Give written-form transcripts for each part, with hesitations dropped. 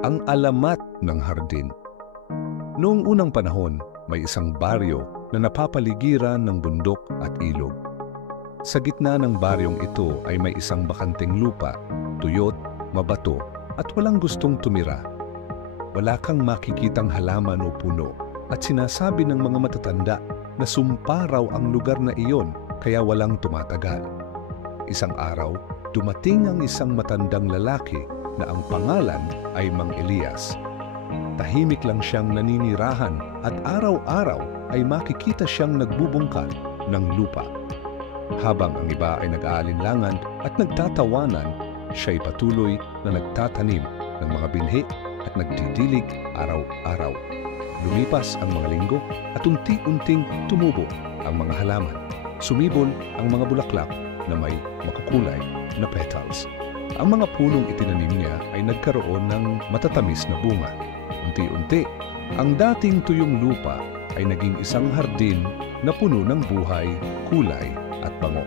Ang alamat ng hardin. Noong unang panahon, may isang baryo na napapaligiran ng bundok at ilog. Sa gitna ng baryong ito ay may isang bakanteng lupa, tuyot, mabato at walang gustong tumira. Wala kang makikitang halaman o puno at sinasabi ng mga matatanda na sumpa raw ang lugar na iyon kaya walang tumatagal. Isang araw, dumating ang isang matandang lalaki na ang pangalan ay Mang Elias. Tahimik lang siyang naninirahan at araw-araw ay makikita siyang nagbubungkal ng lupa. Habang ang iba ay nag-aalinlangan at nagtatawanan, siya'y patuloy na nagtatanim ng mga binhi at nagdidilig araw-araw. Lumipas ang mga linggo at unti-unting tumubo ang mga halaman. Sumibol ang mga bulaklak na may makukulay na petals. Ang mga punong itinanim niya ay nagkaroon ng matatamis na bunga. Unti-unti, ang dating tuyong lupa ay naging isang hardin na puno ng buhay, kulay at bango.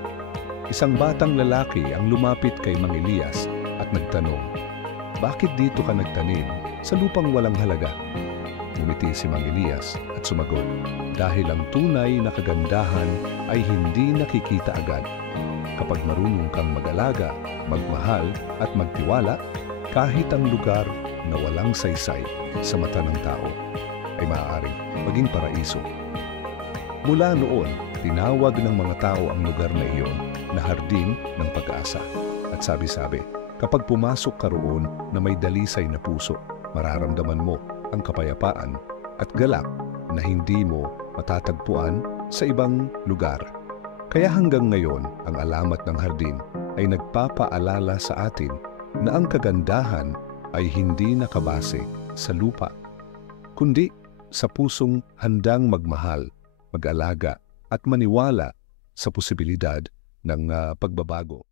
Isang batang lalaki ang lumapit kay Mang Elias at nagtanong, "Bakit dito ka nagtanim sa lupang walang halaga?" Ngumiti si Mang Elias at sumagot, "Dahil ang tunay na kagandahan ay hindi nakikita agad. Kapag marunong kang mag-alaga, magmahal at magtiwala, kahit ang lugar na walang saysay sa mata ng tao ay maaaring maging paraiso." Mula noon, tinawag ng mga tao ang lugar na iyon na Hardin ng Pag-asa. At sabi-sabi, kapag pumasok ka roon na may dalisay na puso, mararamdaman mo ang kapayapaan at galak na hindi mo matatagpuan sa ibang lugar. Kaya hanggang ngayon, ang alamat ng hardin ay nagpapaalala sa atin na ang kagandahan ay hindi nakabase sa lupa, kundi sa pusong handang magmahal, mag-alaga at maniwala sa posibilidad ng pagbabago.